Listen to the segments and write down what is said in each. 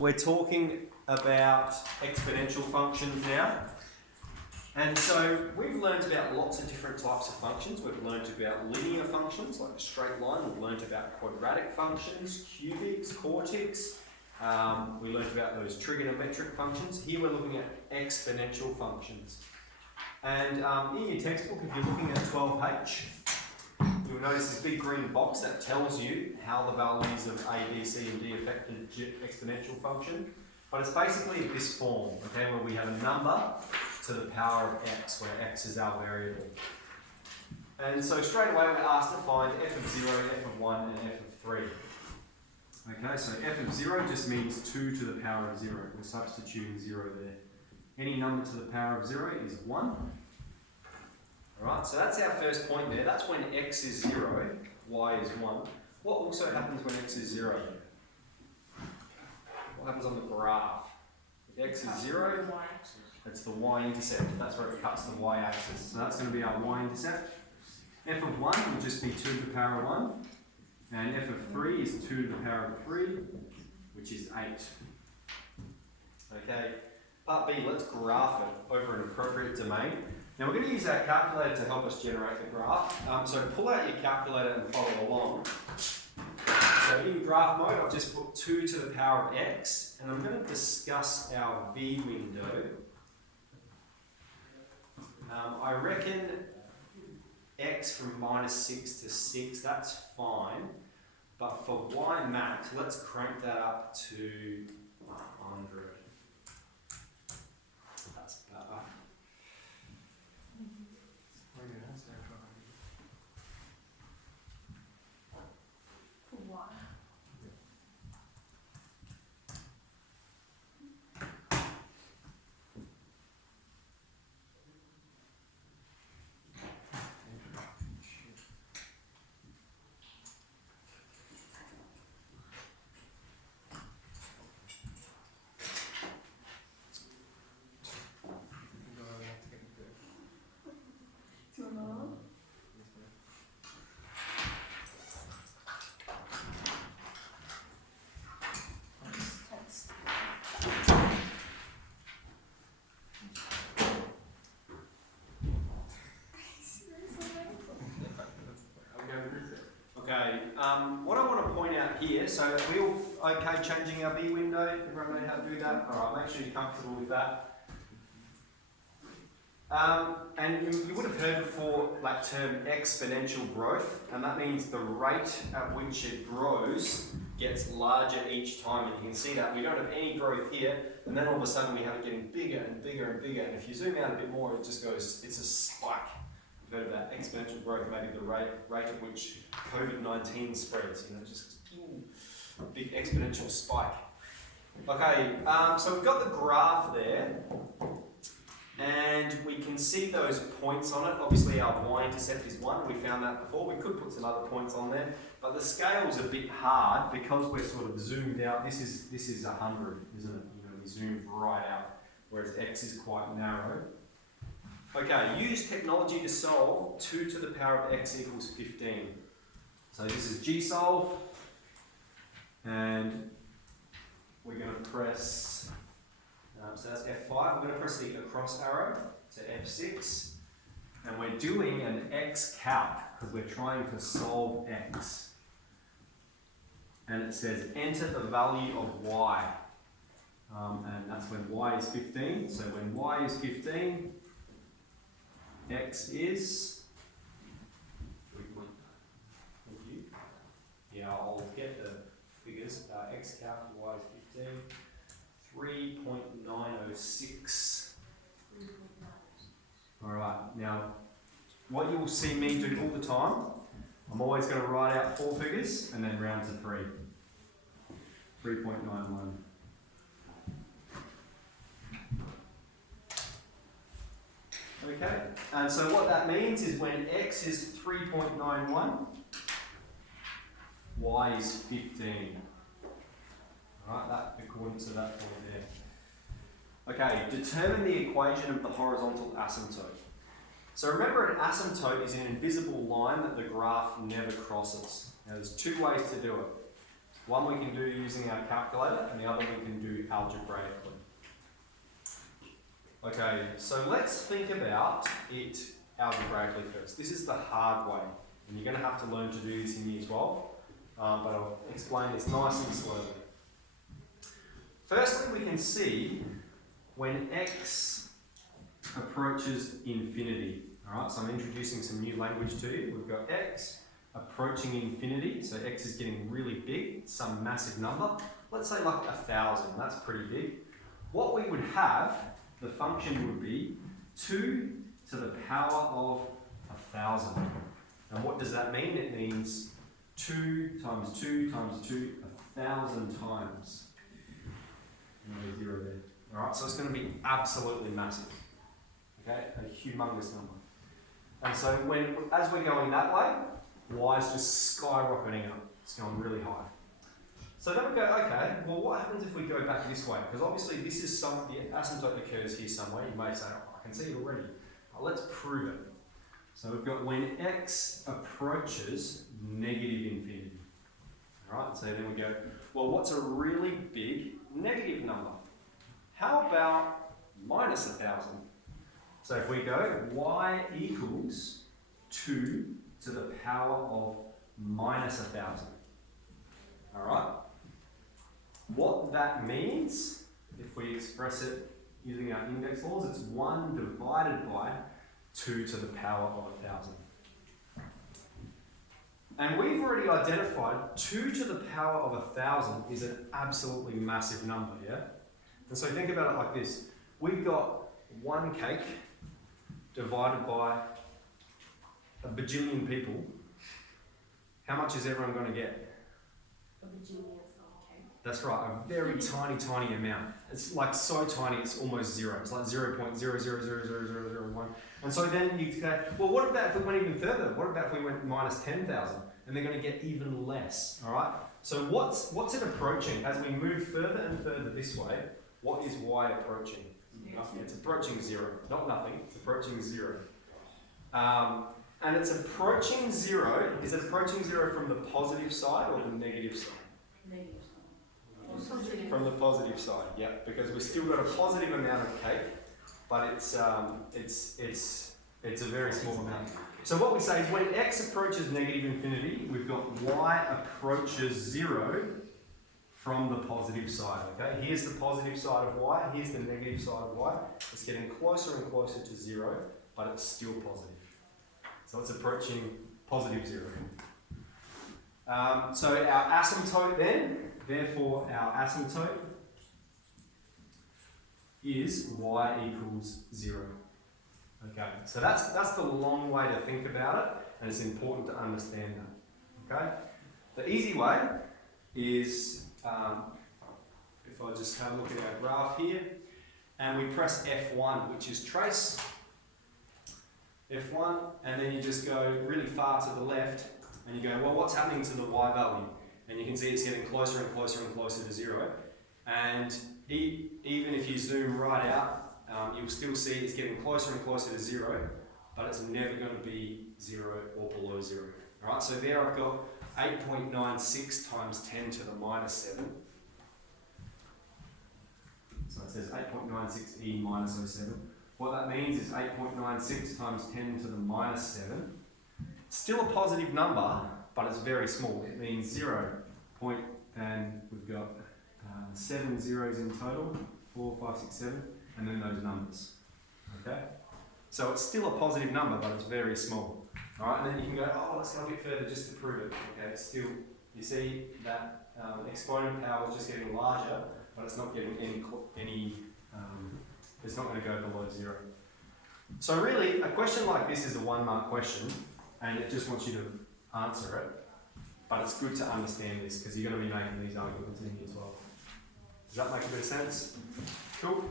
We're talking about exponential functions now. And so we've learned about lots of different types of functions. We've learned about linear functions, like a straight line. We've learned about quadratic functions, cubics, quartics. We learned about those trigonometric functions. Here we're looking at exponential functions. And in your textbook, if you're looking at 12H, you'll notice this big green box that tells you how the values of A, B, C, and D affect the exponential function. But it's basically this form, okay, where we have a number to the power of x, where x is our variable. And so straight away we're asked to find f of 0, f of 1, and f of 3. Okay, so f of 0 just means 2 to the power of 0. We're substituting 0 there. Any number to the power of 0 is 1. Alright, so that's our first point there. That's when x is 0, y is 1. What also happens when x is 0? What happens on the graph? If x is 0, it's the y-intercept. That's where it cuts the y-axis. So that's going to be our y-intercept. F of 1 will just be 2 to the power of 1. And f of 3 is 2 to the power of 3, which is 8. Okay, part B, let's graph it over an appropriate domain. Now we're going to use our calculator to help us generate the graph. So pull out your calculator and follow along. So in graph mode, I've just put 2 to the power of x, and I'm going to discuss our v window. I reckon x from -6 to 6, that's fine. But for y max, let's crank that up to 100. That's better. Okay, what I want to point out here, so are we all okay changing our V window? Everyone know how to do that? Alright, make sure you're comfortable with that. And you would have heard before that term exponential growth, and that means the rate at which it grows gets larger each time. And you can see that we don't have any growth here, and then all of a sudden we have it getting bigger and bigger and bigger. And if you zoom out a bit more, it just goes, it's a spike. You've heard of that exponential growth, maybe the rate at which COVID-19 spreads, just a big exponential spike. Okay, so we've got the graph there. And we can see those points on it. Obviously our y-intercept is 1, we found that before. We could put some other points on there, but the scale's a bit hard because we're sort of zoomed out. This is 100, isn't it? We zoomed right out, whereas x is quite narrow. Okay, use technology to solve 2 to the power of x equals 15. So this is gsolve, and we're going to press... so that's F5, we're going to press the across arrow to F6, and we're doing an X calc because we're trying to solve X. And it says enter the value of Y, and that's when Y is 15. So when Y is 15, X is 3.9. Thank you. Yeah, I'll get the figures. X calc, Y is 15. 3.906. Alright, now what you'll see me do all the time, I'm always going to write out 4 figures and then round to 3. 3.91. Okay, and so what that means is when x is 3.91, y is 15. Right, that according to that point there. Okay, determine the equation of the horizontal asymptote. So remember, an asymptote is an invisible line that the graph never crosses. Now there's 2 ways to do it. One we can do using our calculator, and the other we can do algebraically. Okay, so let's think about it algebraically first. This is the hard way, and you're going to have to learn to do this in year 12, but I'll explain this nice and slowly. Firstly, we can see when x approaches infinity. Alright, so I'm introducing some new language to you. We've got x approaching infinity, so x is getting really big, some massive number. Let's say like 1,000, that's pretty big. What we would have, the function would be 2 to the power of 1,000. And what does that mean? It means 2 times 2 times 2, 1,000 times. No zero there. Alright, so it's going to be absolutely massive. Okay, a humongous number. And so as we're going that way, y is just skyrocketing up. It's going really high. So then we go, okay, well what happens if we go back this way? Because obviously this is the asymptote occurs here somewhere. You may say, oh, I can see it already. Well, let's prove it. So we've got when x approaches negative infinity. Alright, so then we go, well what's a really big negative number? How about minus 1,000? So if we go y equals 2 to the power of minus 1,000. Alright? What that means, if we express it using our index laws, it's 1 divided by 2 to the power of 1,000. And we've already identified 2 to the power of 1,000 is an absolutely massive number, yeah? And so think about it like this. We've got one cake divided by a bajillion people. How much is everyone going to get? A bajillion, okay. That's right, a very tiny, tiny amount. It's like so tiny, it's almost zero. It's like 0.0000001. And so then you go, well, what about if we went even further? What about if we went minus 10,000? And they're going to get even less, all right? So what's it approaching? As we move further and further this way, what is y approaching? Nothing. It's approaching zero. Not nothing, it's approaching zero. And it's approaching zero. Is it approaching zero from the positive side or the negative side? Negative side. From the positive side, yeah, because we've still got a positive amount of cake, but it's a very small amount. So what we say is when x approaches negative infinity, we've got y approaches zero from the positive side, okay? Here's the positive side of y, here's the negative side of y. It's getting closer and closer to zero, but it's still positive. So it's approaching positive zero. So our asymptote then, therefore our asymptote is y equals 0. Okay, so that's the long way to think about it, and it's important to understand that. Okay? The easy way is if I just have a look at our graph here, and we press F1, which is trace. F1, and then you just go really far to the left, and you go, well, what's happening to the y value? And you can see it's getting closer and closer and closer to 0. And even if you zoom right out, you'll still see it's getting closer and closer to 0, but it's never going to be 0 or below 0. All right, so there I've got 8.96 times 10 to the minus 7. So it says 8.96 e minus 07. What that means is 8.96 times 10 to the minus 7. Still a positive number, but it's very small. It means 0. And we've got 7 zeros in total, 4, 5, 6, 7, and then those numbers. Okay? So it's still a positive number, but it's very small. Alright, and then you can go, oh, let's go a bit further just to prove it. Okay, it's still, you see that exponent power is just getting larger, but it's not getting any it's not going to go below 0. So really, a question like this is a 1-mark question, and it just wants you to answer it. But it's good to understand this, because you're going to be making these arguments in year 12. Does that make a bit of sense? Cool.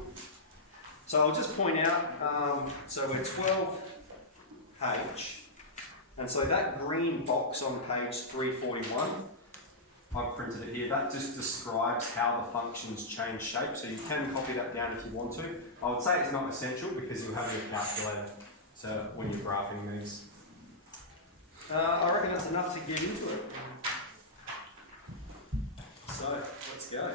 So I'll just point out, so we're 12H, and so that green box on page 341, I've printed it here, that just describes how the functions change shape, so you can copy that down if you want to. I would say it's not essential because you'll have your calculator, so when you're graphing these. I reckon that's enough to get into it. So, let's go.